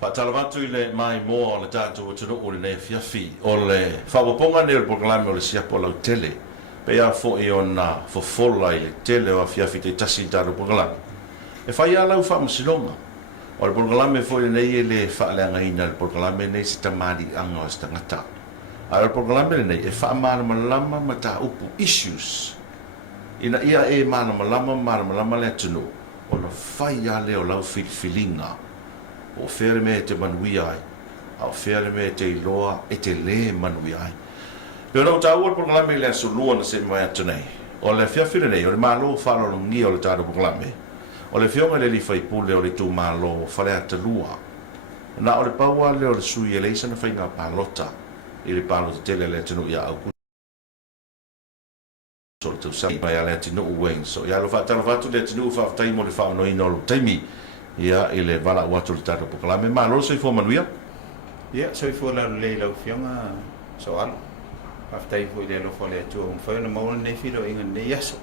Whatalavatu I le mai moa o le tātou tunu o le nei fiafi o le whawaponga ne o proklame o le siapo lau tele pe a fo I o na fofola I le tele o a fiafi te tasi tātou proklame e whai a lau whamasilonga o le proklame fo I nei e le whaaleanga ina le proklame nei si tamari anga o sta ngata a le proklame le nei e whaamana malama ma tā upu issues ina ia e mana malama le tunu o na whai a leo lau filinga o fere me te manui ai au fere me te iloa e te le manui ai peo nau tāua le proklame le asolua na se mai atu nei o le fiafire nei o le malo whalolongia o le tātou proklame o le fionga le li whaipule o le tū malo whale atalua na o le paua le o le sui e leisa na whainga palota I le palota tele le atinu ia au so le tau sai mai ale atinu uweng so ia lo whaatala whatu le atinu whaafatai mo le whaanoina o lo taimi ia I le wala watu le tātou proklame ma lo se fo manuia ia so I fo la le lau fionga so alo aftai fo le lo fo le tu un fa na mo ne filo inga ne yaso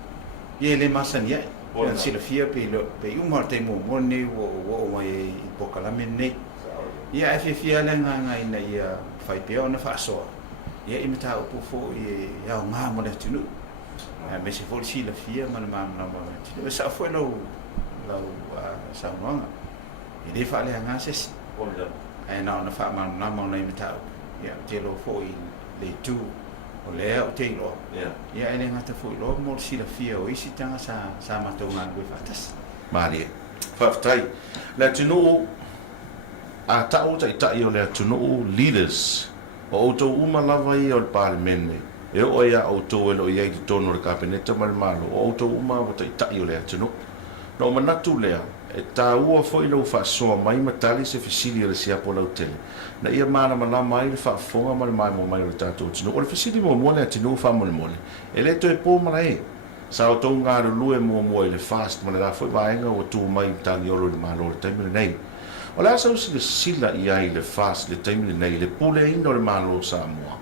ia le masan ia ia si le fia pe lo pe un marte mo ne wo mai proklame ne ia e fia le nga ina ia fai pe ona fa so ia I mata o fo ia nga mo le tunu me se fo si le fia ma ma sa fo lo lau sa ngonga I le fa le nga ses ai na ona fa ma na ma nei mata ia te lo fo I le tu o le o te lo ia ele ngata fo lo mo si la fia o isi tanga sa ma to ngan we fatas mari fa tai la tunu a tau tai o le tunu leaders o to uma lava I o parliament e o ia o to lo ia I tono le kabinete mal malo o to uma o tai o le tunu no manatu lea e tāua foi lau whaasoa mai matali se fisili o le siapo lau tele na ia mana mana mai le whaafonga ma le mai mo mai o le tātou tino o le fisili mo mole a tino whamole mole e le to e pō mana e sa o tau ngā lue mo I le fast ma le la foi vaenga o tū mai tangi olo le malo le taimile nei o le asa usi le sila I ai le fast le taimile nei le pule ino le malo sa mua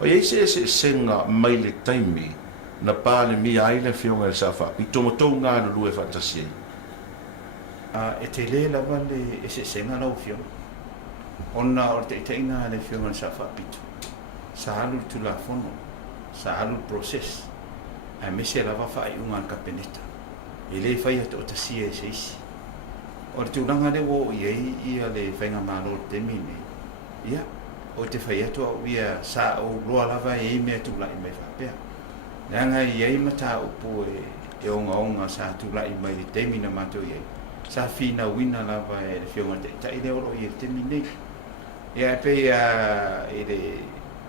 o ia se senga mai le taimi na pale mi ai le fionga le safa I tomo tau ngā lue fantasi e te le lava le e se senga lau fio ona o te inga le fio man sa fa pitu sa alu tu la fono sa alu process a me se lava fa I unga kapeneta e le fai atu o tasia e se isi o te ulanga le wo ia le whainga malo te mine ia o te fai atu au ia sa o loa lava e me atu lai mai whapea nanga iei mata upo e onga sa tu lai mai te mine mato iei sa fina wina lava e le fionga te tai le oro I te mine ia pe e le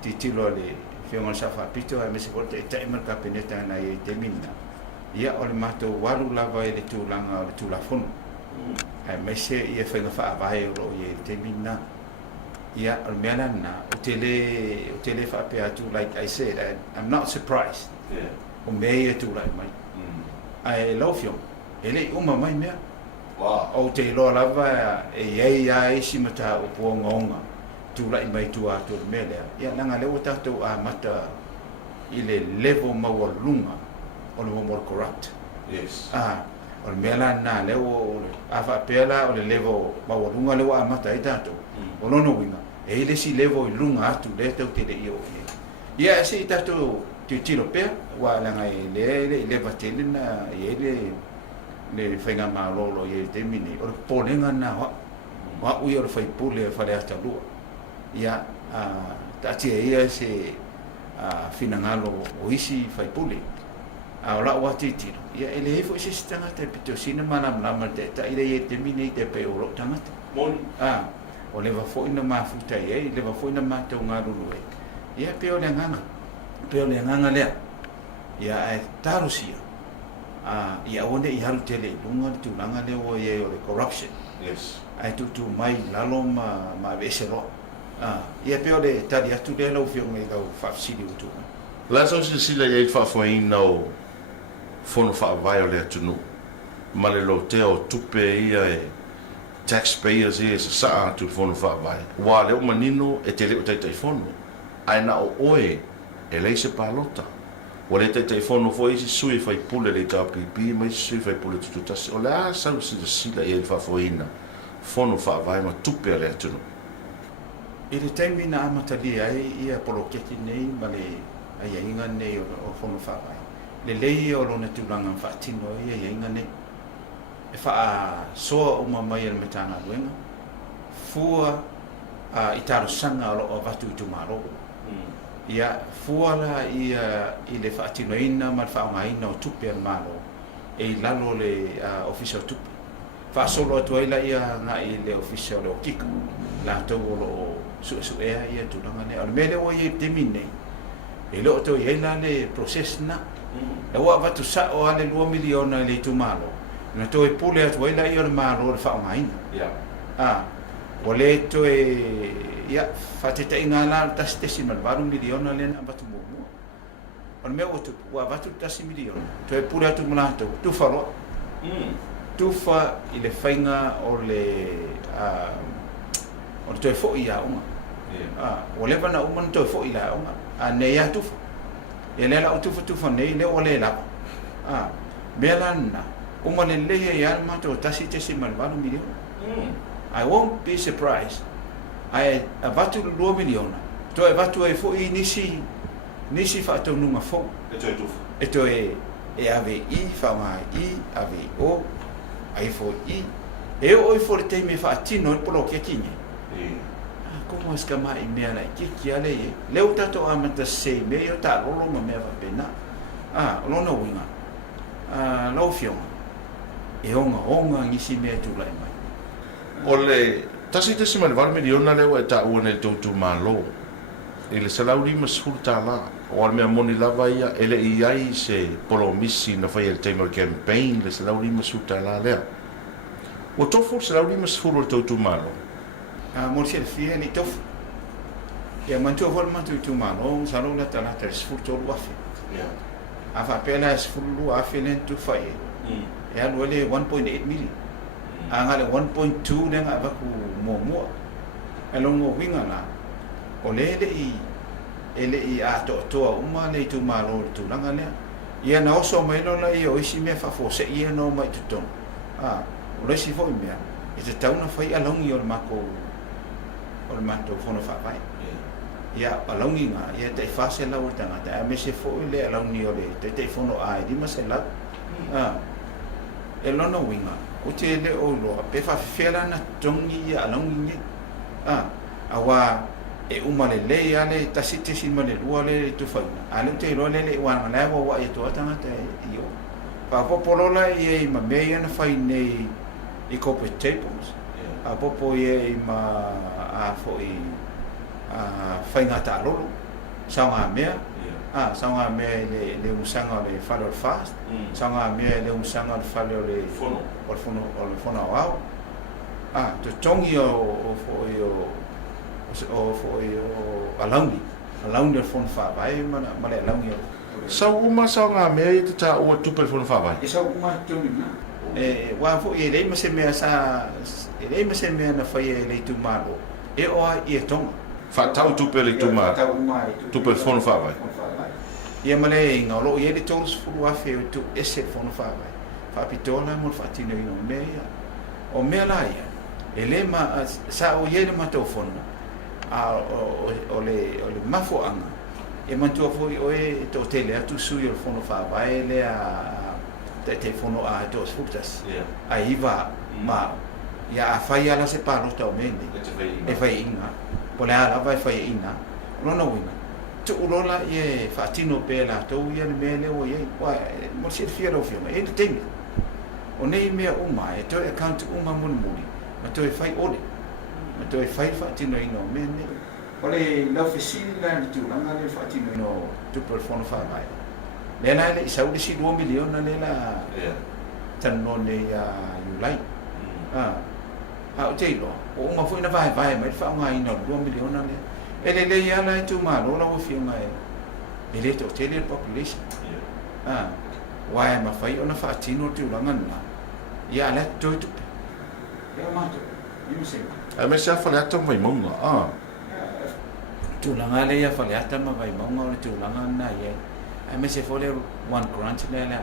titilo le fionga sa fa pito a me se volte tai mar kapeneta na I te mina ia o le mato walu lava e le tulanga o le tulafon a me se ia whainga wha avai oro I te mina ia o mea na o te le wha pe atu like I said I'm not surprised o mea tu lai mai ai lau fionga e le uma mai mea o te loa lava e iei a isi mata o puonga onga tu lai mai tu ato le melea ia nanga leo tatou a mata I le level maua lunga o le more corrupt o le mela na leo a whapela o le level maua lunga leo a mata I tatou o lono winga e le si level I lunga atu le tau te le io ia e se I tatou te tiro pea wa langa I le vatele na I le whainga mārolo I te mini o le polenga na wa ui o le whaipule e whare ata lua ia tatia ia se finangalo o isi whaipule o la ua titiro ia ele hefo se tangata pito sina manamnama te ta ile te mini te pe o tangata o le wafo ina mafuta ia le wafo ina mata o ngā ruru ia pe o le nganga lea ia e tarusia ia one I haru tele lunga tu langa le o ye o le corruption ai tu mai lalo ma veselo ia pe o le tali atu le lo fio me lau fafsili utu la so se sila ye fa fo ina o fono fa vai o le tunu ma le lo te o tupe ia e taxpayers ia sa tu fono fa vai wa le o manino e tele o te fono ai na o oe e le se palota o le te fono foi si sui fai pule le tapipi mai sui fai pule tutasi o la sa si sila ye fa foina fono whaavai ma tupe ale atunu. I le taimi na amatali ai ia poloketi nei ma le ai inga nei o fono whaavai. Le lei o lona tūlanga whaatino ia inga nei. E wha soa o mamai al metana luenga. Fua i taro sanga o watu i tumaro. Ia fua la i le whaatino ina ma le whaongaina o tupe al malo. E lalo le ofisa o tupe. Wha solo atu aila ia nga i le ofisa o le o kika. La tau o lo su ea ia tūlanga nei. Al mele o i te mine. E lo to i la le proses na. E wa watu sa o ale 2 miliona le tumalo. Na to e pule atu aila ia le malo le whaongaina. O le to e ia whateta inga la tasi tesi mal 4 miliona le na watu mua. O le mea o tu wa watu tasi miliona. To e pule atu mulato. Tu wharoa. Tufa i le whainga o le to e fo i a unga. O le wana umana to e fo i la unga. A nei a tufa. E le la o tufa nei le o le la. Mea lana. Uma le leia i alma to tasi tesi mal 4 miliona. I won't be surprised. I vatu 2 miliona. To e vatu e fo i nisi whaatau nunga fo. E to e tufa. E to e ave i whaunga i ave o ai fo i e o i fo le teime whaatino i polo kia kinye. Como es que mai mea lai ki ale e leo tato amata se me o ta lolo ma mea va pena. Lona winga. Lau fionga. E onga ngisi mea tu lai mai. O le tasi tesi ma le 4 miliona le e ta ua nei tautu malo. E le salauri ma sfurta la. O al mea moni lava ia ele i ai se polo misi na whai el teimo campaign le salauri ma sfurta la lea. O tofu salauri ma sfuru le tautu malo. Mo se fia ni tofu. Ya mantu vol mantu tu malo, salo la tala tel sfurto lu afi. Afa pela sfuru afi len tu fai. Ya lu le 1.8 million. Anga le 1.2 denga baku mo. Elongo winga la. O le ele i ato toa uma le tu malo tu langa le. Ia na oso mai no la i o isi me fa fo se ia no mai tu ton. O le si fo me. E te tauna fai alongi o le mako o le mato fono fa vai. Ia alongi nga ia te fase la o tanga ta me se fo le alongi o le te fono ai di ma se la. E lono winga. O te le o lo pe fa fela na tongi ia alongi. Awa e uma le ale tasite si ma le lua le tu fai. Ale te lo le wa na wa e to tanga te io. Pa popolola i ma me na fai nei i kope tables. A popo i ma a fo i fai ngata lolo. Saunga mea. Saunga mea le usanga le follow fast. Saunga mea le usanga le follow le fono. O fono au. To tongi o fo i alaungi le fono fa vai ma le alaungi o. Sau uma saunga mea i te ta ua tupe le fono fa vai. E sau uma tongi na. Wa fo e le mase mea sa e le mase mea na fai e le tu malo e o i e tonga Fa tau tupe le tu ma tupe le fono fa vai. Ia male inga lo i le tolu sfuru afe o tu ese fono fa vai. Fa pitola mo fa tino ino mea o mea la ia e le ma sa o ye le mato fono o le mafo anga e mantua foi o e to tele atu sui o fono fa vai le te fono a dos futas. Aí va ma ya fai ala se pa no tau mende. E fai inga. Pole ala vai fai inga. No winga. Tu ulola e fatino pe la to ia le mele o ye wa mo se fiero fio. E te tem. O nei me uma e to account uma mun muri. Ma to e fai ole. Ma to e fai fatino ino mende. Pole la oficina tu langa le fatino no tu per fono fa mai. Lena le saudi si 2 miliona le la tanno le Julai. O te lo. O ma foi na vai ma fa ngai no 2 miliona le. Ele le ia la tu ma lo la o fi ngai. Ele to te le population. Wai ma fai ona fa tino tu la ngana. Ia la to tu. Ya ma to. Ni se. A me sa fa la to mai monga. Tu la ngale ia fa la ta ma vai monga tu la ngana ia. A me se fole one grant le la.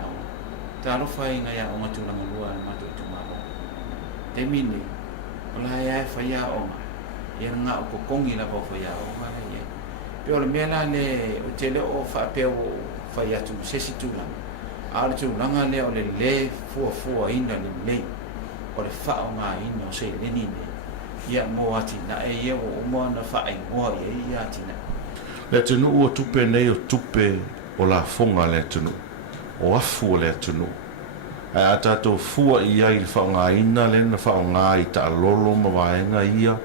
Ta lo fai nga ya o matu la ngua ma tu tu ma. Te mini ola ia fa ia o ia nga o kongi la fa ia o ngala ia pe o le mela le o tele o fa pe o fa ia tu se si tu la ala tu langa le o le fu ina le o le fa o nga ina o se le ni le ia mo ati na e ia o mo na fa ai mo ia ati na le tunu o tupe nei o tupe o la fonga le tunu o afu le tunu ai ata to fua ia i fa nga ina le na fa nga i ta lolo ma vaenga ia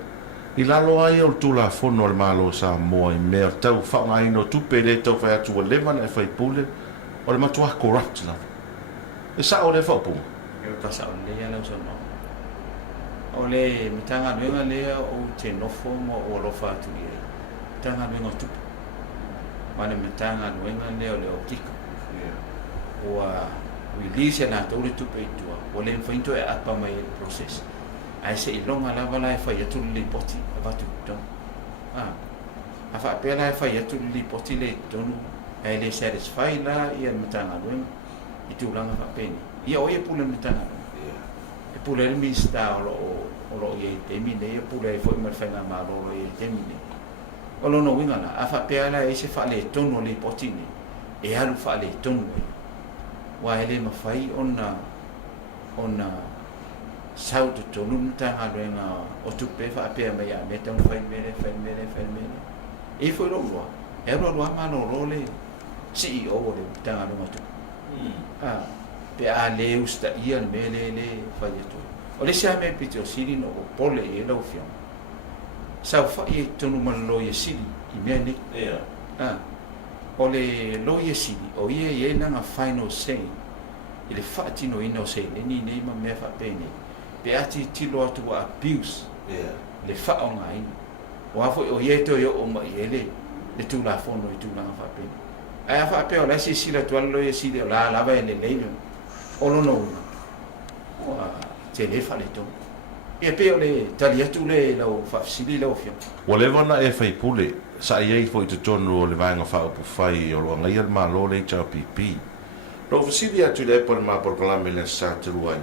i lalo ai o tu la fono le malo sa mo i me tau fa nga ina tupe le tau fa tu le van e fa pule o le matua corrupt na e sa o le fa pu e o tasa o le ia la so no o le mitanga nuenga le o te nofo mo o lo fa tu ia tanga nuenga tupe mana mitanga nuenga le o le o kiko o release na to le tupe tua o le fainto e apa mai el process ai se ilonga lava la fa ia tu le poti va tu ton a fa pela fa ia tu le poti le tonu ai le satisfy la ia mitanga nuenga i tu langa fa peni ia o ia pula mitanga e pula le mista o lo ia te mine e pula e foi mal fanga ma lo ia te mine o lo no winga la a fa pela e se fa le tonu le poti ni e alu fa le tonu wa ele mafai ona sau to tonu mtanga renga o tupe fa pe me ya me tonu fai mele e foi lo e lo ma no role CEO o le tanga no tu pe a le usta ia mele fai tu o le sia me pito sili no pole e lo fio sau fa e tonu man lo ye sili I me ni o le lo ye sili o ye na final say ile fati no ino say ni ma me fa peni pe ati tilo atu abuse le fa o ngai wa fo o ye to yo o ma ele le tu la fono i tu na fa peni ai fa pe o la si la tu lo ye sili la va le le o lo no wa te le fa le to e pe o le talia tu le lo fa sili lo fio whatever na e fai pule sa ia foi to tonu le vanga fa pu fai o lo ngai al malo le HRPP lo fasili atu le por ma por kala mele sa tuai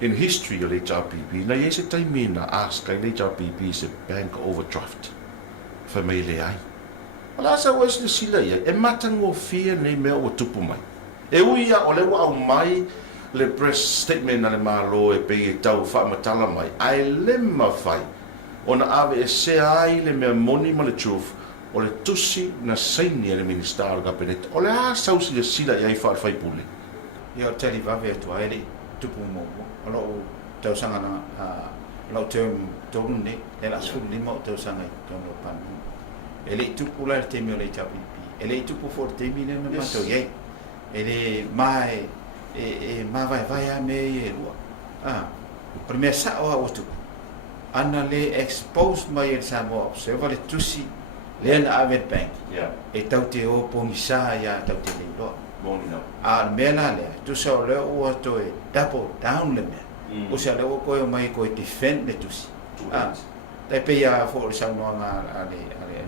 in history o le HRPP na yese time na ask ai le HRPP se bank overdraft fa mai le ai ala sa was le sila ia e matango fia nei me o tupu mai e uia o le wa mai le press statement na le malo e pe e tau fa matala mai ai le mafai ona ave e se ai le me moni ma le truth o le tusi na saini le minister al gabinet o le a sausi le sila ia i fai pule ia o tali vave tu ai le tupu mo o lo tau sanga na lo term tonu ne e la su lima o tau sanga tonu pan e le tupu la te me le HRPP e le tupu for te mi le ma to ye e le mai ma vai a me e lua primeiro sa o tu ana le expose mai el sabo observa le tusi le na avet bank e tau te o pomisa ya tau te le lo Morning a mela le tu so le o to e double down le me o se le o ko mai ko defend le tusi te pe ya for sa no na ale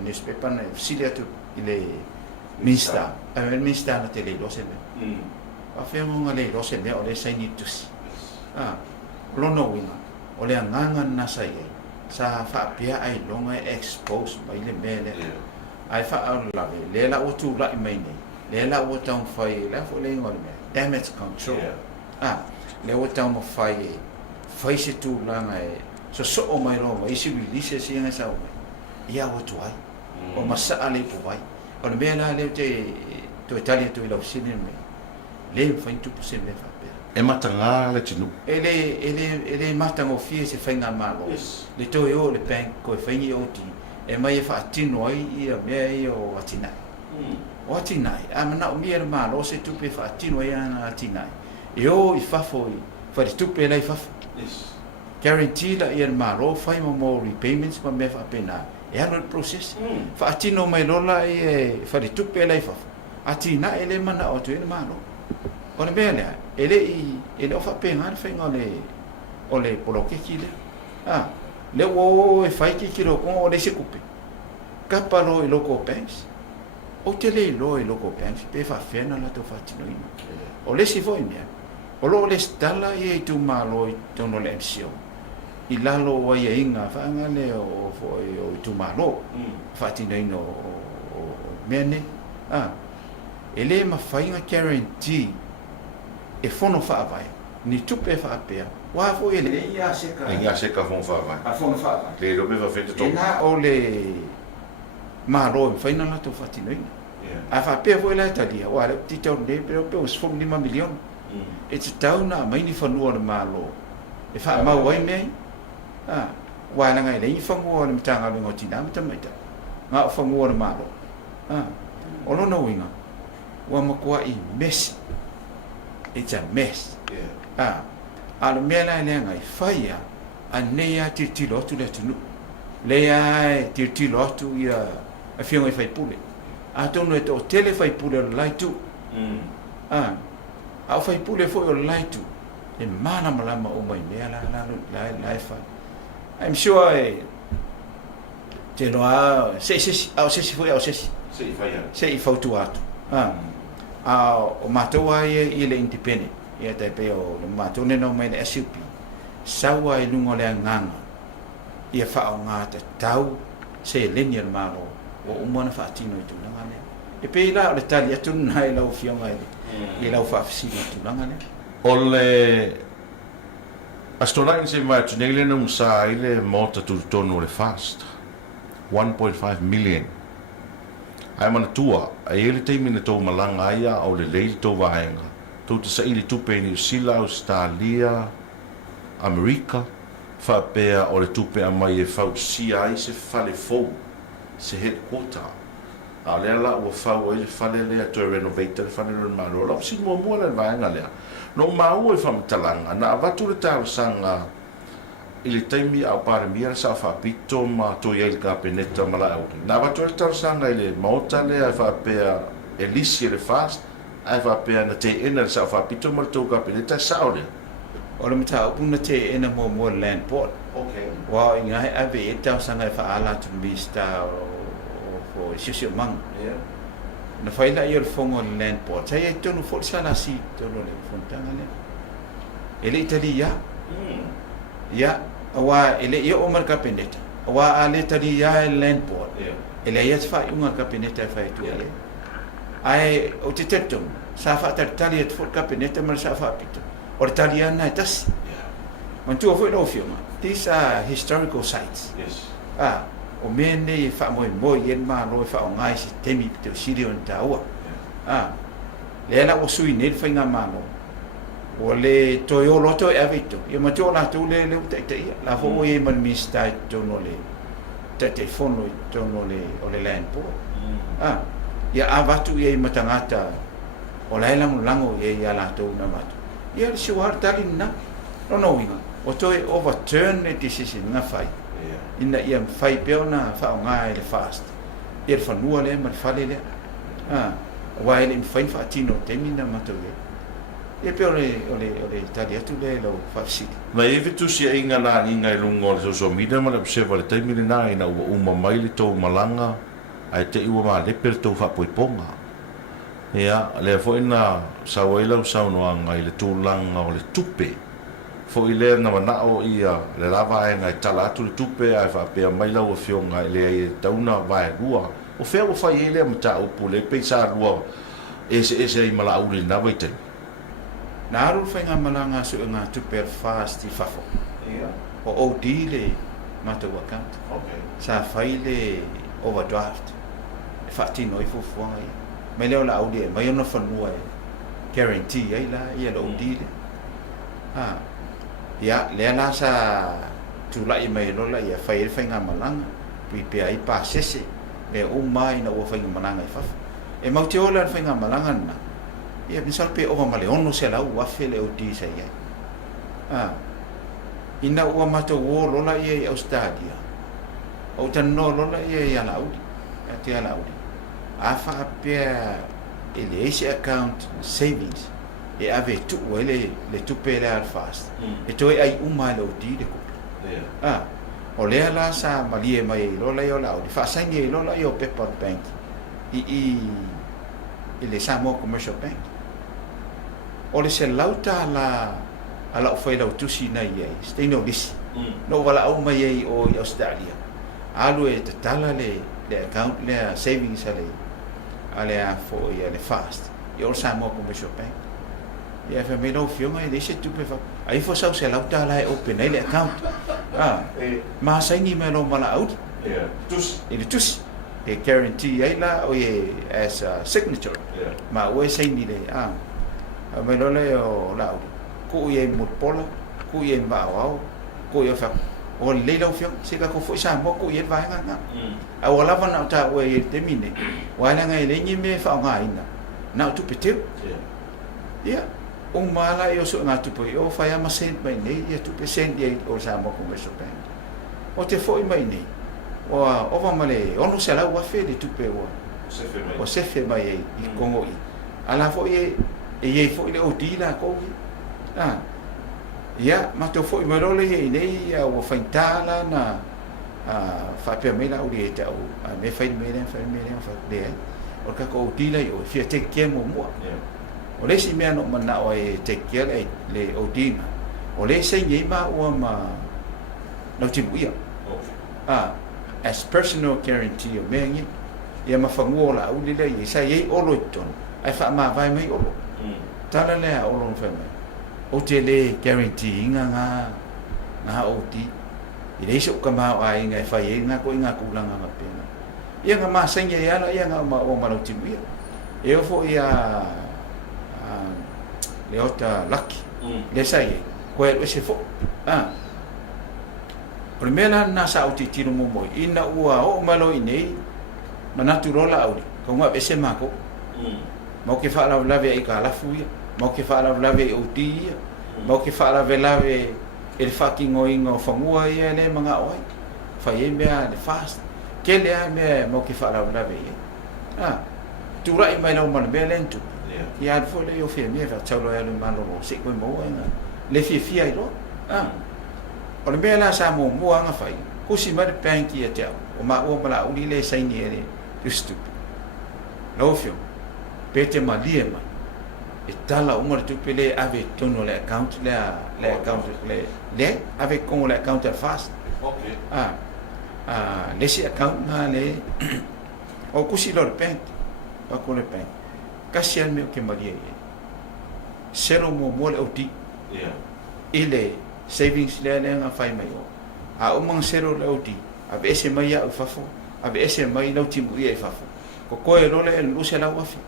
newspaper na silia tu ile mista a ver mista na te le lo se me a fe mo le lo se me o le sai ni tusi lo no winga o le nganga na sai sa fa pia ai longa expose mai le mele ai fa la le la o tu la mai nei le la o tau fai la fo le ngol me damage control le o tau mo fai se tu la ngai so o mai ro mai si release si nga sa o ia o tu ai o masa ale po vai o le mela le te to italia to la usine me le fai tu se le fa e matanga le tinu ele matanga o fie se fainga malo le to yo le bank ko faingi o ti e mai fa tino ai ia me o atina o atina amana o mi malo se tu pe fa tino ai ana atina yo I fa foi fa tu pe lai fa guarantee la ia malo fai mo repayments ma me fa pena e ano process fa tino mai lola e fa tu pe lai fa atina ele mana o tu ele malo o le mele ele o fa penga le fenga o le polo ke kile le wo e fai ki kilo ko o le se kupe kapalo I loko banks o tele lo I loko banks pe fa fena la to fa tino ino o le si foi mia o lo le stala e tu malo I tono le MCO i lalo o ia inga whaangale o tu malo whatina ino o mene e le mawhainga guarantee e whono whaavai ni tupe whaapea wa fo ele ia seka Inga seka fon fa vai. a whono whaavai Le robe va fete to. e nā o le malo e whaina lato whatina ino a whaapea fo ele talia wa le titau ne pero pe o sfong 5 milion e te tau na mai ni whanua le malo e wha mau ai mei wa la ngai le i whangua le mitanga le ngoti nā mita maita ngā o whangua le malo o lona winga wa makua i mess it's a mess a le mea lai lea ngai whaia a nea tirtilo atu le tunu lea e tirtilo atu ia a whionga i whaipule a tonu e to tele whaipule o lai tu a whaipule fo o lai tu e mana malama o mai mea lai whai I'm sure te loa sesi foi au sesi Se fa ya. sei fautu atu o matua i le independent ia te pe o le matua ne no mai le SUP sawa i lungo le nganga ia fa o ngata tau se lenia le malo o umana fa tino tu ngane e pe la le tali atu nai la o fionga i la o fa fisina tu ngane Ole Astronaut se mai tu nele no sa ile mota tu tono le fast 1.5 million. Ai mana tua, ai ele te mina tau malanga ia o le leili tau vaenga. Tau te sa ili tupe New Zealand, Australia, Amerika, whapea o le tupe a mai e whau sia ai se whale fau, se headquarter. A lea la ua whau ai le whale lea to renovator, le whale le maro. Lau si mua le vaenga lea. No mau e whamatalanga, na avatu le tau sanga i le taimi au pare mia sa whapito ma to iei ka peneta mala auri. Na avatu le tau sanga i le maota lea e whapea elisi le fast, ai whapea na te ena le sa whapito ma le tau ka peneta sao lea. o le mata upuna te ena mo land port Okay. wa inga he ave e tau sanga e whaala tu mista o sisio mang Yeah. na whaila i o le fongo le land port sai e tonu fo sala si tonu le fontanga le ele itali ya wa ele i o marka peneta wa ale tali ya land port Yeah. ele ia te whai unga kapeneta e whai tu Yeah. ele ai o te tetum sa wha tali e te fo kapeneta ma sa wha pito o le tali ana e tasi Yeah. man tu foi no filma these are historical sites Yes. o mene e fa mo yen ma lo fa o ngai si temi te sirio nta ua le na o sui ne fa nga mano o le toyo loto e avito e ma tu la tu le te la fo e man mi sta to no le te fono to no le o le land po ya avatu e matangata o la lango e ya la to na matu ya le suar talina no winga o to e overturn the decision na fai Yeah. ina ia fai peona fa o ngai le fast e fa nua le ma fale le wa ele fai fa tino temina matole e pe ole talia tu le lo fa si Ma e vitu si inga na inga i lungo le social media ma le pseva le taimi le na ina uma mai le tau malanga ai te iwa ma le per tau fa poi ponga. Ia, le fo ina sa waila usau no anga i le tūlanga o le tupe. Fo i le na manao ia le lava e ngai tala atu le tupe ai fa pea mai lau a fionga i le ai tauna vai lua. O fea o fai ele mata upu le peisa lua ese i mala uri na waitani. na ru fa nga malanga su nga tu per fast i fafo Ia. o o dile mata wakant Okay. sa fai le overdraft e fa tino i fu ai mai le ola audio mai ona fa nua e guarantee ai la ia lo dile ya le ana sa tu la i mai lola ia fai nga malanga pi pe ai pa sese le o mai na o fai malanga i fafo e mau te ola fai nga malanga na ia misal pe o ma le ono se la u afele o di sai ai ina ua mata wo lola ia i Australia o tan no lola ia i ala udi a te ala udi a fa pia ele ese account savings e ave tu ele le tu pele al fast e toi ai uma le udi de ko Yeah. o le ala sa malie mai lola i ala udi fa sangi lola i o paper bank i le Samoa commercial bank o le se lauta la ala o fai lau tusi na ia steino lisi no wala au mai ai o i Australia alu e te tala le account le savings ale a fo ia le fast i o Samoa Commercial Bank ia fa me no fionga i dese tupe fa ai fo sau se lau tala e open ai le account ma sai ni me lo mala out tus i le tusi e guarantee ai la o e as a signature ma o e sai ni le me lo le o la ku ye mut pola ku ye ba wa ku ye fa o le lo fio se ka ko fo sa mo ku ye va nga a wala va na ta o e termine wa la nga le ni me fa nga ina na tu petiu ya o mala yo so nga tu po yo fa ya ma sent mai nei ya tu percent ye o sa mo Commercial Bank o te fo mai nei o va male o no se la wa fe de tu pe o se fe mai i kongo i ala fo ye e fo ile o di la ko ya ma to fo me role ye nei o faintala na fa pe me la o di ta o me fa me fa de o ka ko di la yo fi te ke mo o le si me no mana o e te ke le o di o le se ye ma o ma no ti buia as personal guarantee o me ngi ya ma fa ngo la o le ye sa ye o lo ton ai fa ma vai mai o tala le o lo fa mai o te le guarantee nga o ti i le so ka ma ai nga fa ye nga ko nga ku langa nga pena ia nga ma senya ya la ia nga ma o ma no ti buia e o fo ia le ota lucky le sai ko e se fo primera na sa o ti tiro mo mo ina ua o malo inei manatu rola au ko nga be se ma ko mo ke fa la ve ai ka la fu mo ke fa la ve o ti mo ke fa la ve el fucking oingo fangua ia le manga oi fa ye me le fast ke le me mo ke fa la ve tu rai mai no man be lento ya fo le yo fe me va chalo ya le malo se ko mo le fi ai lo o le me la sa mo nga fai ku si ma de banki e te o ma la u le sai ni ele tu stupid lo fio pete ma liema e tala umar tu pele ave tono le account le ave con le account fast le si account na le o kusi lo bank pa ko le bank kasian me ke malia sero mo le oti ile savings le nga fai mai o mang sero le oti ave ese mai ya fafo ave ese mai no timu ia fafo ko e role lu se la wafi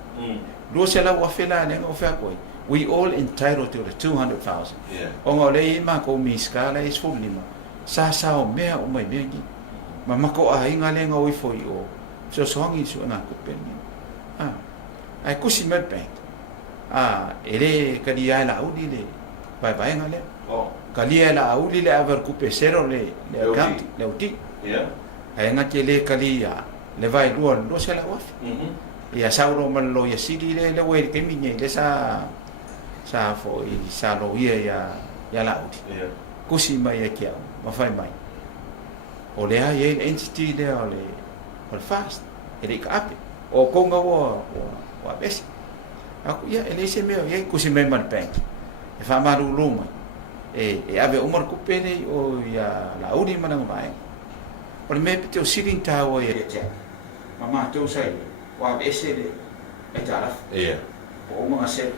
lu se la wafi la ne o fa ko we all entitled to the 200,000 o ngole ma ko mi skala is full lima sa o me o mai me gi ma ko a inga le ngoi foi o so songi su na ko pen ai ku si met bank ele ka dia la u di le bye ngale kalia la u di le aver ku pe zero le account le uti ai nga ke le kalia le vai luon lo se la wafi ia sauro man lo ia sidi le we ke minye le sa fo i sa lo ia ya la uti kusi mai e kia ma fai mai o le ai entity le o fast ele ka ape o konga wa besi aku ia ele se me ia kusi mai man bank e fa maru luma e ave umar ku pene o ia la udi manang mai o le me pito sitting tower ia mama tu sai wa bese le etala o uma se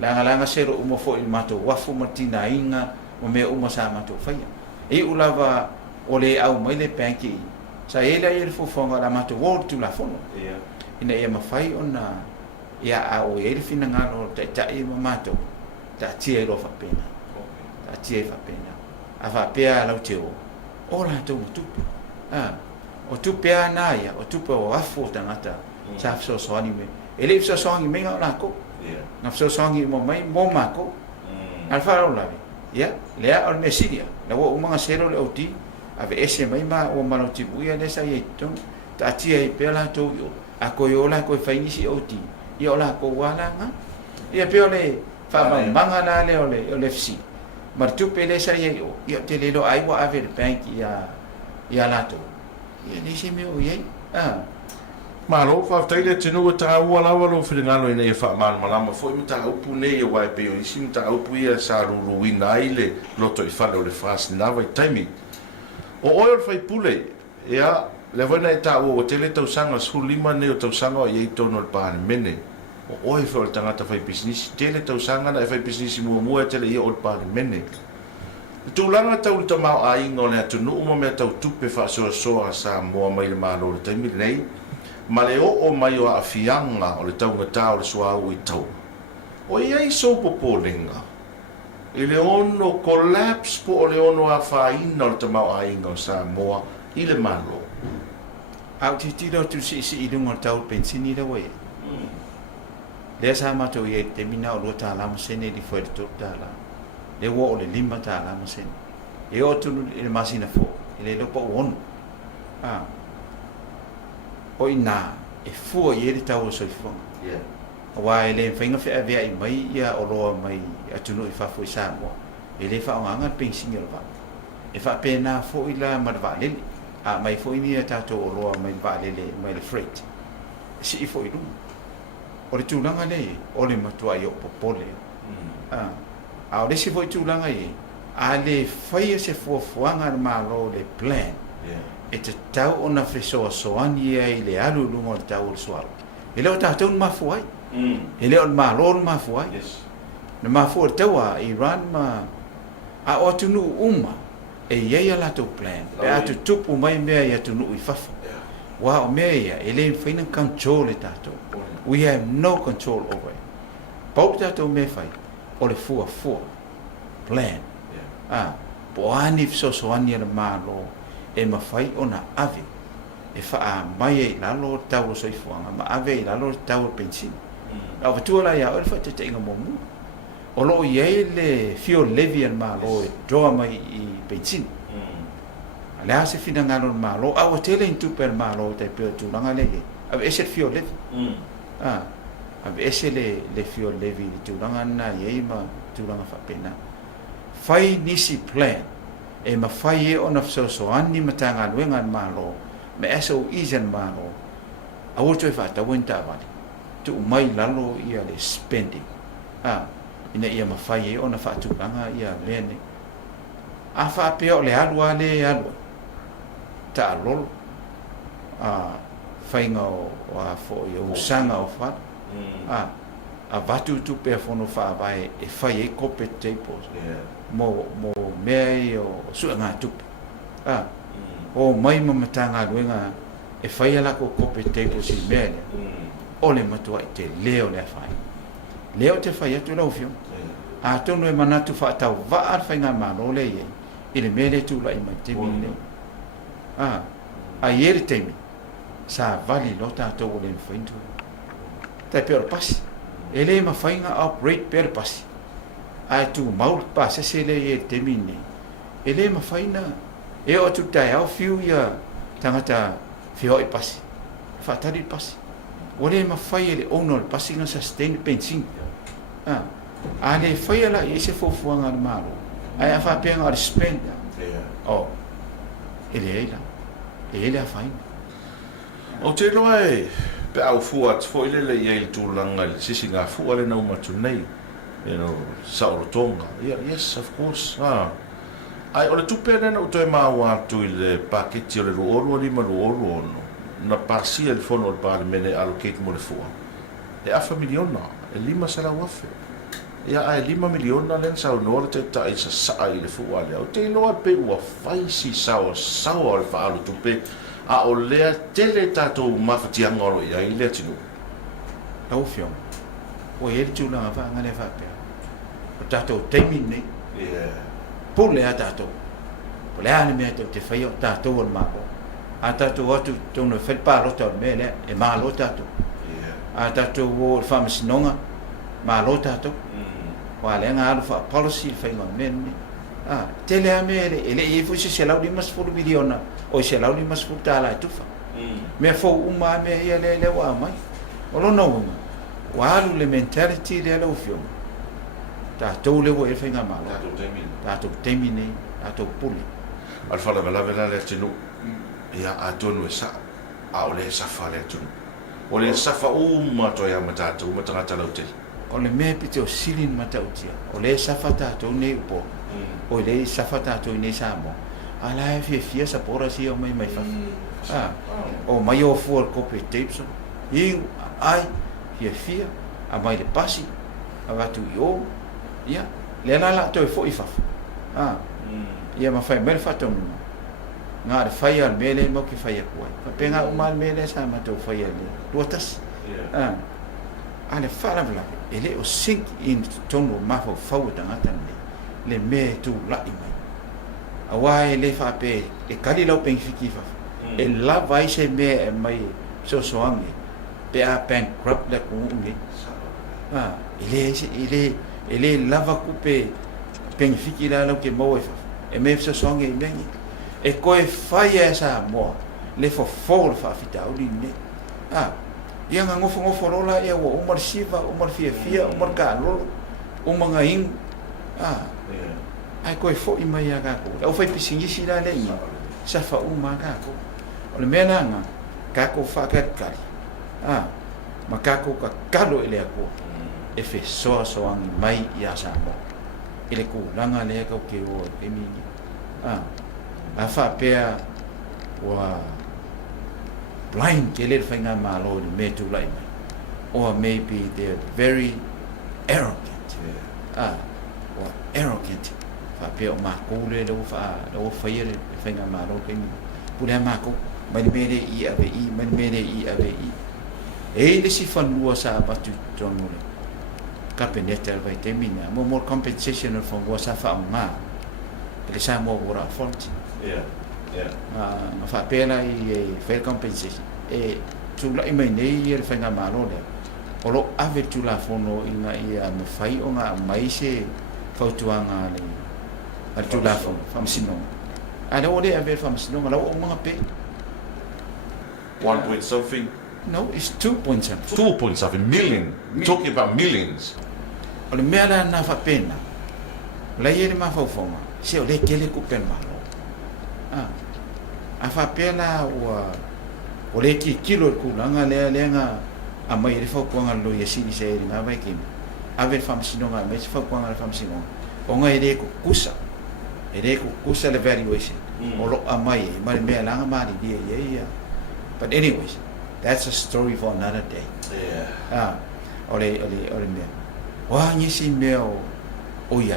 langa se ro uma fo il mato wa fu matina inga o me uma sa mato fai e ulava o le au mai le banki sa ele ia fu fonga la mato wo tu la fono ina ia mafai ona ia a o ele fina ngano te tai mato ta tie ro fa pena ta tie fa pena a fa pea la teo ora tu o tu pea na ia o tu pe o afo tangata sa so so ani me ele so so ani me nga ko na so so ani mo mai mo ma ko alfa la ia le a me sidia la o mga sero le oti ave ese mai ma o ma ti buia le sa yeto ta ti e pe la to yo a ko yo la ko fa inisi oti yo la ko wala nga ia pe ole fa manga na le ole fsi mar tu pe le sa yo te le lo ai wa ave bank ia la to ia ni se me o ye Malo fa tai le tino ta wala wala fi ngalo ina e fa mal malama foi mita upu ne e wai pe o isi mita upu ia sa ru wina ile loto i fale o le fras na vai taimi o oil fai pule ia le vona e ta o tele tau sanga su lima ne o tau sanga i to no pa mene o oil fai tangata fai business tele tau sanga na fai business mo tele i o pa mene tu langa tau ta mau ai ngone atu no mo me tau tupe fa so sa mo mai le malo le taimi nei ma le o mai o afianga o le taungata o le suau i tau. O iai so popolinga. I le ono collapse po o le ono a whaina o le tamau a inga o Samoa i le malo. Au ti tira tu si i lunga o tau pensini da wai. Le sa mato i te mina o lo ta lama sene di foi to ta la. Le wo o le lima ta lama sene. E o tu le masina fo. I le lopo ono. O ina e fua i eri tau o soifonga. Wa e le whainga whea vea i mai ia o roa mai atunu i whafo i Samoa. E le wha o nganga pensinga o wā. E wha pēnā fo i la marwa lele. A mai fo i nia tātou o roa mai wā lele mai le freight. E si i fo i runga. O le tūlanga le o le matua i o popole. A o le si fo i tūlanga i a le whaia se fuafuanga na malo le plan. E te tau o na whesoa soani ai le alu lunga o le tau o le soaru. E leo tātou na mafu ai. E leo na malo na mafu ai. Na mafu o le tau a Iran ma a o atunu uma e iei a lato plan. Pe atu tupu mai mea i atunu i fafa. Wa o mea ia e le whaina control e tātou. We have no control over it. Pau tātou mea whai o le fua plan. Po ani whesoa soani a le malo e mawhai o na ave e wha mai e lalo tau o soifuanga ma ave e lalo tau o pensini a watua la ia o le wha te inga momu o lo iei le fio levi al malo e droa mai i pensini a le ase fina ngalo malo a o tele intupe al malo te pio tūlanga lege a ve ese fio levi a ve ese le fio levi le tūlanga na iei ma tūlanga wha pena whai nisi plan e mawhai e o na whasoani matanga luenga malo me esa o izan malo a woto e whātau en tāwani tu mai lalo ia le spending ina ia mawhai e o na whātukanga ia mene a whāpea o le alua le alua ta alolo whainga o a fo i o sanga o whātu a watu tu pea whono whāwai e whai e kope tables mo mea i o sua ngā tupu. O mai mamatanga luenga e whai ala ko kope teko si mea lea. O le matua i te leo lea whai. Leo te whai atu lau fio. A tono e manatu whaatau waar whai ngā mano le iei. I le mea le tūla i mai temi leo. A ieri temi. Sa vali lo tātou o le mwhaintu. Tai pēr pasi. E le ma whai ngā operate pēr pasi. A tu maul pa se se le e temine e le mawhaina e o tu tai au fiu ia tangata fio i pasi whaatari pasi o le mawhai e le ono le pasi nga sustain pensing a le whai ala i se fofuanga le maro a whapenga le spend e le eila e le a whaina o te loa e pe au fuat fo ile le iei tūlanga le sisi ngā fua le nau matu nei Saorotonga. Yes, of course. Ai ole tupe na o toi mau atu i le paketi o le ruoro lima ruoro ono. Na pasia le fono o le parlemene allocate mo le fua. E afa miliona, e 5 sala wafe. Ia ai 5 miliona len sa no le te tai sa i le fua le. O te noa pe ua fai si sao o le faalu tupe a o lea tele tatou mafatianga o ia i le tinu. Au fio. O e le tūlanga wha ngane whapea. O tātou teimi nei. Po lea tātou. Po lea ane mea te whai o tātou o mako. A tātou atu tono whelpa rota o mea lea e malo tātou. A tātou o le whamasinonga malo tātou. O a lea ngā alu wha policy whai ngā mea nei. Te lea mea ele e fusi se lau 5 miliona o se lau 5 tāla e tuwha. Mea fau uma mea ia lea wa mai. O lona uma. Walu le mentality le ala ufio. Tātou le wo e whainga malo. Tātou teimi nei, tātou puli. Al whala wala le tinu. Ia a tonu e sa. A o le safa le tunu. o le safa uma to ya matatu matanga lau tele o le me pite o silin matautia o le safata to nei upo o le safata to nei samo ala e fia sa pora si o mai fa o mai o fu ko pe tapes i ai fia a mai le pasi a watu yo ia le la to fo ifa ia ma fai mel faton nga fai al mele mo ki fai ko pa penga o mal mele sa ma to fai le dotas ale fala vla ele o sink in tono ma fo fo tanga tan le me tu la mai awai le fa pe e kali lo pen fiki fa e la vai se me mai so ange pe a bankrupt le ko ngi ele lava ku pe pen fiki la lo ke mo fa e me so ange mengi e koe fai esa mo le fo fa fita o ni ia nga ngofo rola ia o umar siva umar fia umar ka lo o manga ing ai koe fo i mai aga ko o fai pisingi sila le i sa fa uma ka ko o le mena nga ka ko fa ka kali ma ka ko ka kalo ele ko e fe so ang mai ia sa mo ele ko langa le ka ke o e mi a fa pea wa blind ke le whainga malo ni me tu lai mai or maybe they're very arrogant or arrogant fa pe o ma ko le do fa le whainga malo ke ni pule ma ko mai me le I ave I mai me le I ave I e le si fan lua sa batu tono le kapeneta vai temina mo more compensation for what sa fa ma le sa mo ora fonti ma fa pena I fair compensation e tu la I mai nei e fa malo le o lo ave tu la fono ina ia me fai o nga mai se fautuanga le al tu la fono fam sino ala o le ave fam sino la o mga pe 1 point something no it's 2 point something 2 point something million talking about millions o le mea na fa pena la ia ma fa fonga se o le kele ku pen malo a fa pena o le ki kilo ku langa le nga a mai le fa ko nga lo ye sini se ri na vai ki ave fam sino nga me fa ko nga fam sino o nga ere ku kusa le valuation o lo a mai me langa ma di ye but anyways that's a story for another day ole me wa ni si me o ya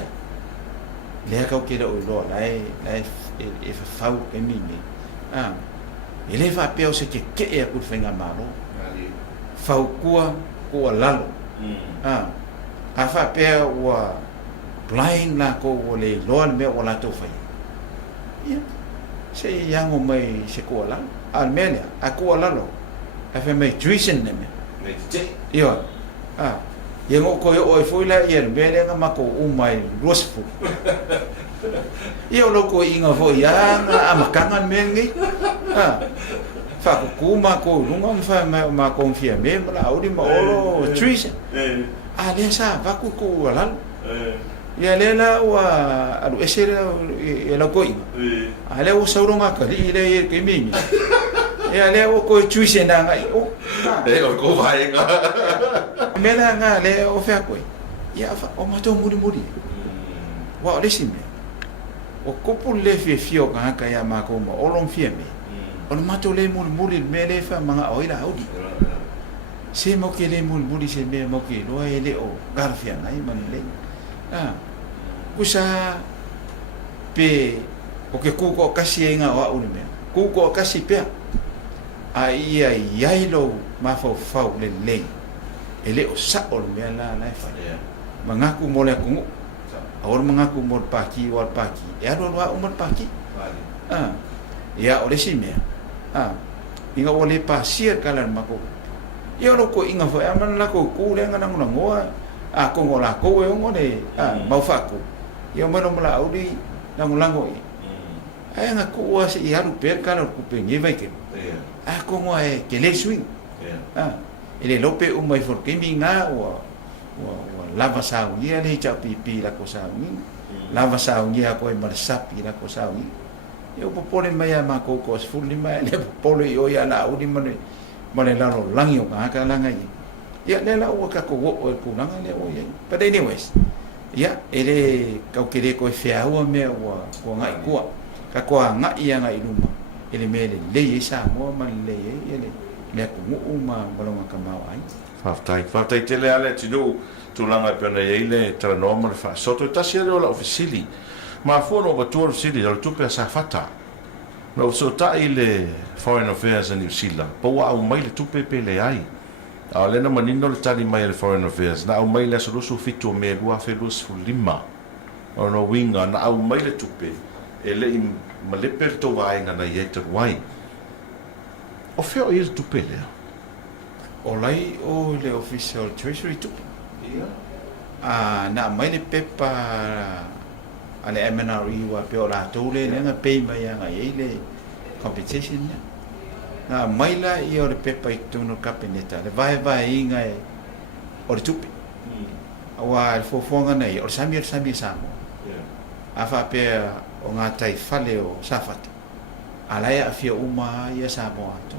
le ka ke do lo lai e fa fau e mini ele fa pe o se ke e ku fenga malo fau ko lalo a fa pe wa blind na ko le lo me o la to fa ya se yang o mai se ko la almenia a ko lalo a fa mai tuition ne me yo ye ngo ko o foi la ye bele nga mako umai rosfu yo lo ko inga fo ya amakangan mengi fa ko kuma ko lunga fa ma confia me la odi ma olo tuition ale sa va ko lan ya lela wa adu esera ya lo ko ale o sauronga kali ile ke mimi ya le o ko tuition da ngai o ko vai nga mela nga le o fa ko ya fa o ma to muri wa le sime o kopu le fio ka ya ma ko mo o lon fie me o ma to le muri me le fa manga o ila audi se mo ke le muri se me mo ke lo ele o garfia nai man le kusa pe o ke ku ko kasi nga wa u me ku ko kasi pe ai lo ma fa le ele o sa o me la fa mangaku mo le ku or mangaku mo paki war paki e ado wa umar paki ya o le sime inga o le pasia kalan mako yo lo ko inga fo aman la ko ku le ngana ngoa ko ngola ko e ngone mau fa ko yo mo la audi lango ai nga ku wa se ya ru per kalan ku pe ngi vai ke ko ngoa e ke le swing ele lope umai for ke minga o lava sau ia le cha pipi la ko sau ni lava sau ia ko e marsapi la ko sau ni eu popole mai ma ko ko fulli mai le popole yo ya na udi mane ma le lalo langi o ka langa i ia le la o ka ko o ku langa le o ia but anyways ia ele kau kere ko fea o me o ngai kua ka ko ngai ia ngai luma ele mele le i sa mo ma le ele le ku mo ma balonga ka mau ai Faftai tele ale tinu tulanga pena ile tra normal fa soto tasia la ofisili ma fono ba tour city al tupe sa fata no so ta ile foreign affairs in New Zealand po wa o mai le tupe pele ai a le na manino le tali mai le foreign affairs na o mai le so so fitu me lua felus fu lima o no winga na o mai le tupe ele i maleper to vai na ye te wai o feo is tupe le olai o le official treasury tu na mai le pepa ale MNRE wa pe ola tole le nga pe mai nga ile competition na mai la i o le pepa i tu no kapineta le vai inga o le tupi wa le fofonga nei o sami samo afa pe o nga tai fale o safata ala ya fia uma ya sabo ato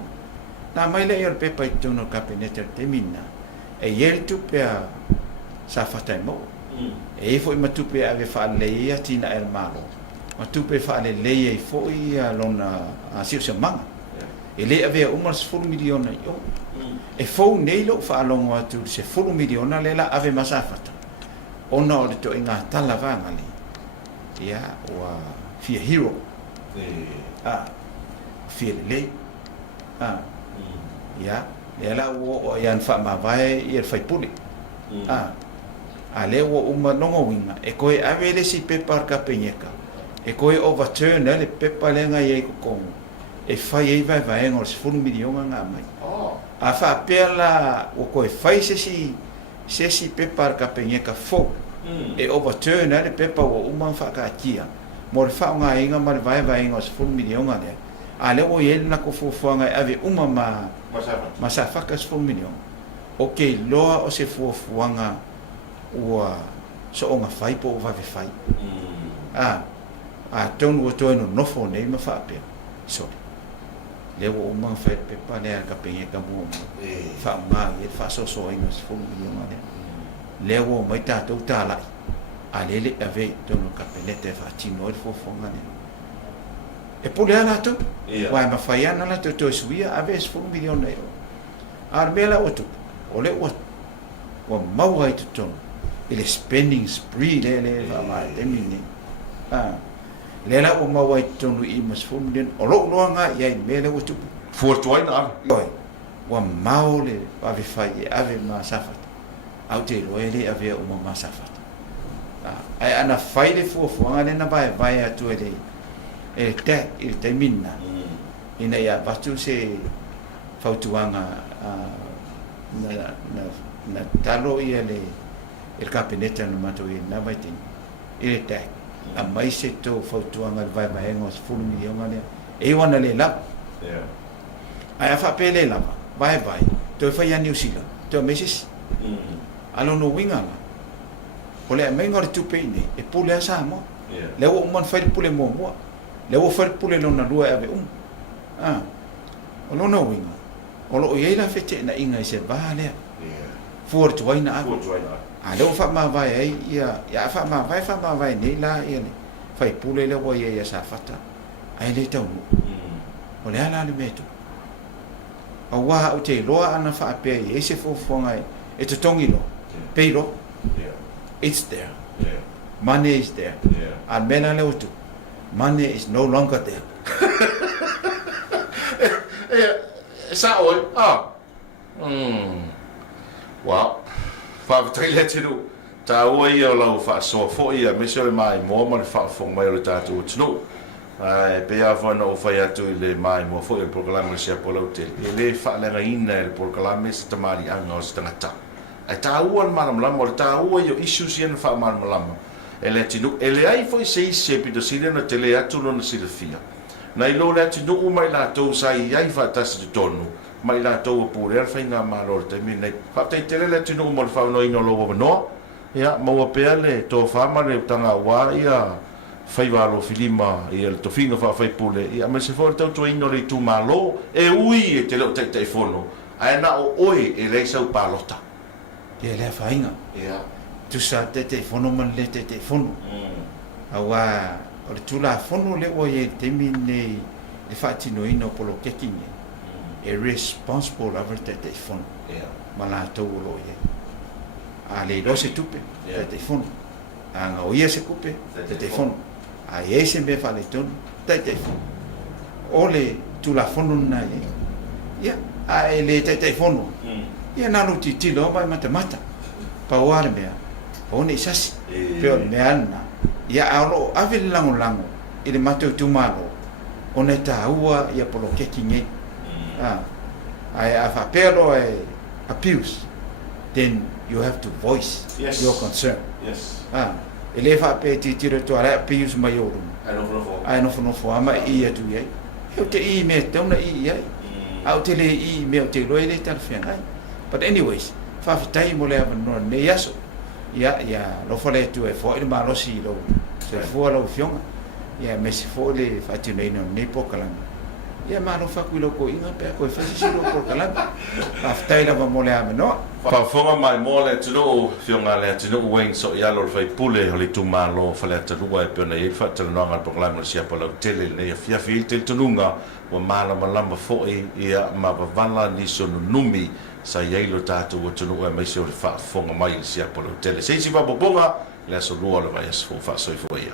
na mai le yer pepa i tono kabinete te mina e yer tu pe sa fata mo e foi ma tu pe ave fa le ia tina el malo ma tu pe fa le e foi a lona a sir se manga e le ave umas full miliona yo e fo nei lo fa longo atu se full miliona le la ave masa fata ona o to inga tala vanga li ia wa fi hero fi le ya la wo yan fa ma vai ir fai puli ale wo uma nongo winga e koe ave le si pepa ka penyeka e koe overturn le pepa lenga ye ko e fai e vai ngor se fulu miliona nga mai a fa pela o koe fai se si pepa ka penyeka fo e overturn le pepa wo uma fa ka kia mo fa nga inga ma vai ngor se fulu miliona le ale o ye na ko fo nga ave uma masa fakas fo milion okay loa o se fo fuanga ua so nga fai po va fai ton o to no fo nei ma fa pe so le o ma fa pe pa le ka pe ka mo fa ma ye fa so inga fo milion ale le o mai ta to ta la ale le ave ton ka pe le te fa ti no fo fuanga ne e pule ala to wa ma fa ya na la to suia ave fo milion nei arbela o to ole o mau ai to ele spending spree le va temini le la o mau ai to no i mas fo milion o lo nga ia mele o to for toina oi wa mau le ave fa ave ma safat au te lo ele ave o ma safat ai ana fai le fo nga le na vai atu ele e te il temina ina ya batu se fautuanga na talo ia le il capinete no mato i na vai tin e te a mai se to fautuanga vai ngos full miliona le e wana le la ai fa pele la vai to fa ya New Zealand to meses alo no winga ole mai ngor tu pe ni e pule sa mo le o mon fa pule mo le o fer pule no na lua ave o no winga o lo ia la fete na inga se vale for toina a le fa ma vai ai ia fa ma vai nei la ia ne fai pule le o ia sa fata ai le tau o le ala le meto a wa o te loa ana fa pe e se fo ngai e te tongi lo pe lo it's there money is there al mena le o tu money is no longer there. Sa oi. Wow. Fa trile tinu. Ta oi o lau fa so fo ia mesole mai mo mo fa fo mai o tatu tnu. Ai pe a fo no fa ya tu le mai mo fo il programma se po lo te. Le fa le ina il programma se tamari anga o stangata. Ai ta uan manam lam ta ua yo issues ien fa manam lam. Ele tinu ele ai foi se pito sile na tele atu no sile fia na ilo le tinu mai la to sai ai fa tas de tonu mai la to po le fa nga malor te mine fa te tele le tinu mo fa no ino lo no ya mo pe le to fa ma le tanga wa ia fai va lo filima e il to finga fa fai pule ia me se for to ino le tu malo e ui e te lo te fono ai na o oi e le sau palota Ia le whainga. ia Tu sa te whono man le te whono. Awa, o le tula whono le o e te mine le whaatino ino polo kekinge. E responsible over te whono. ia Mala tau lo ye. A le lo se tupe, te whono. A nga o ia se kupe, te whono. A e se me whale tonu, te whono. O le tula whono na ye. Ia, a e le te whono. Ia nalu ti tilo mai mata. Pa wale mea. O ne sasi. Peo mea ana. Ia aolo ave lango. Ile matau tumalo. O ne ta ua ia polo keki nge. Ai a whapelo e abuse. Then you have to voice your concern. yes Ele whape ti tira to ala abuse mai oru. Ai no fo ama ia tu ye. Eu te I me tona I ye. Au te le I me te loi le tar fianai. But anyways, whawhitai mo le awa ne yaso. Ia, lo whale tu e fo ili marosi lo. Se fua lau fionga. Ia, me se fo le whatiu nei no nei pokalanga. Ia, maro whaku ilo ko inga pia koe whasisi lo pokalanga. Whawhitai lawa mo le awa noa. Whawhonga mai mo le tunu whionga le tunu Wayne so i alo le whai pule ho le tumalo whale atarua e pio nei whatalanoanga le proklama le siapa lau tele nei a fiafi il te tununga wa malama fo'i ia mawavala ni sonu numi sa yeilo tatu wa tunu e mai se o le whafonga mai le siapa lau tele. Seisi wabobonga le aso lua le vai aso wha soifua ia.